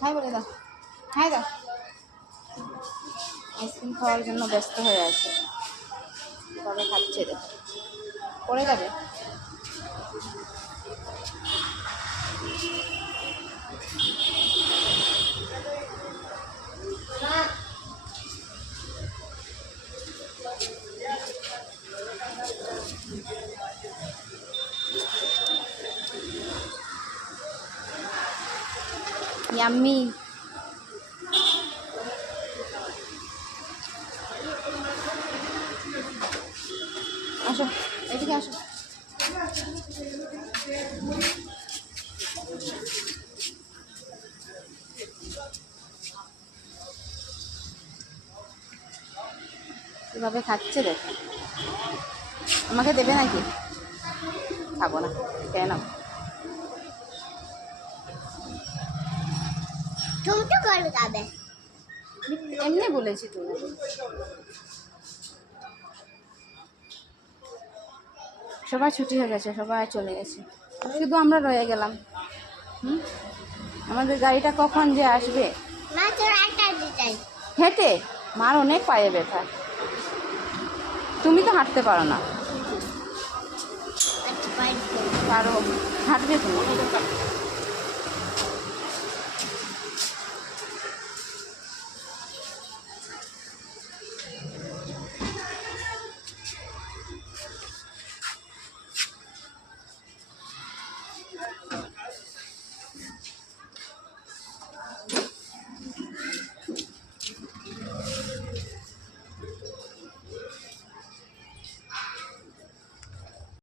High বলে দাও, high দাও। আইসক্রিম খাওয়ার জন্য ব্যস্ত হয়ে আছে, কীভাবে খাচ্ছে দেখো, পড়ে যাবে। ইয়াম্মি। আসো, এদিকে আসো। কীভাবে খাচ্ছে দেখো। আমাকে দেবে নাকি? খাবো না, কেন? তুমি তো করে যাবে, এমনি বলেছি তুমি। সবাই ছুটি হয়ে গেছে, সবাই চলে গেছে, শুধু আমরা রয়ে গেলাম। আমাদের গাড়িটা কখন যে আসবে? মা তোর একটা দিতে হেঁটে মার অনেক পায়ে ব্যথা। তুমি তো হাঁটতে পারো না। আচ্ছা পাই পারো, হাঁটবে তুমি।